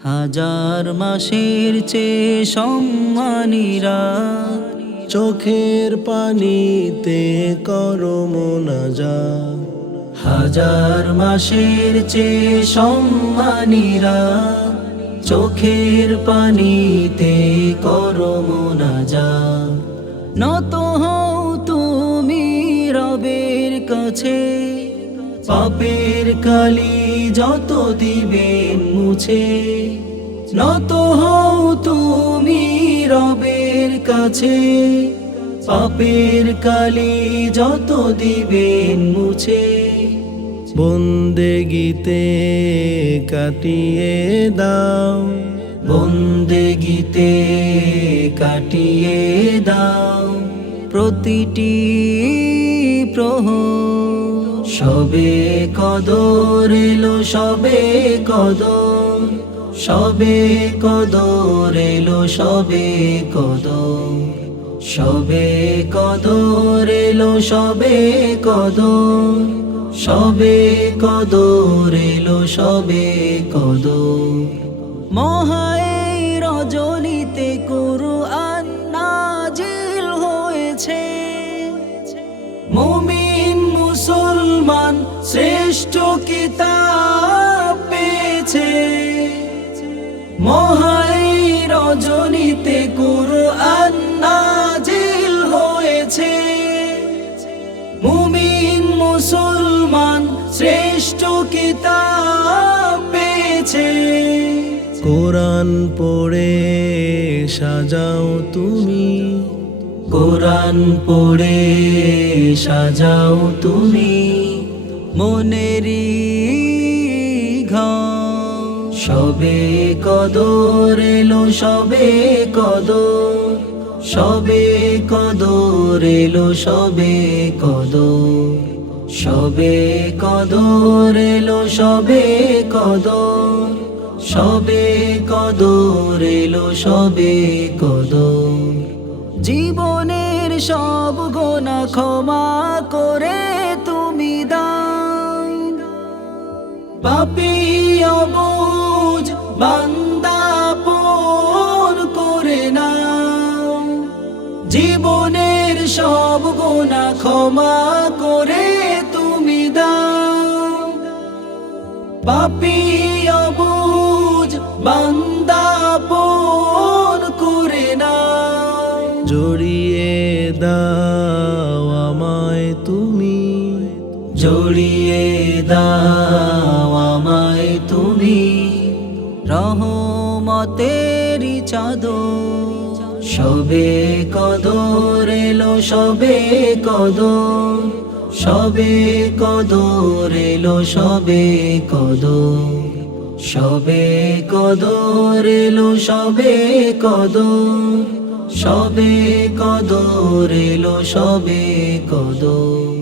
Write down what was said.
হাজার মাসের চেয়ে সম্মানীরা চোখের পানিতে করো মোনাজা হাজার মাসের চেয়ে সম্মানীরা চোখের পানিতে করো মোনাজা নত হও তুমি রবের কাছে। পাপের কালি যত দিবেন মুছে, নত হও তুমি রবের কাছে। পাপের কালি যত দিবেন মুছে, বন্দেগিতে কাটিয়ে দাও। বন্দেগিতে কাটিয়ে দাও, প্রতিটি প্রহ সবে কদর এলো, সবে কদর সবে কদর এলো, সবে কদর সবে কদর এলো, সবে কদর সবে কদর এলো, সবে কদর। মহাই রজনীতে কুরআন নাজিল হয়েছে। মুমিন মুসলমান শ্রেষ্ঠ কিতাব পেয়েছে। মহাই রজনীতে কুরআন নাজিল হয়েছে। মুমিন মুসলমান শ্রেষ্ঠ কিতাব পেয়েছে। কোরআন পড়ে সাজাও তুমি। কোরআন পড়ে সাজাও তুমি। মনেরি সবে কদর এলো, সবে কদর। সবে কদর এলো, সবে কদর। সবে কদর এলো, সবে কদর। সবে কদর এলো, সবে কদর। জীবনের সব গোনা ক্ষমা করে পাপি অবুজ বান্দা পর করে নাও। জীবনের সব গোনা ক্ষমা করে তুমি দাও। পাপি অবুজ বান্দা পর করে নাও। জড়িয়ে দাও আমায় তুমি। জড়িয়ে দাও আমায় তুমি। রহমতেরি চাদর। সবে কদর এলো, সবে কদর। সবে কদর এলো, সবে কদর। সবে কদর এলো, সবে কদর। সবে কদর এলো, সবে কদর।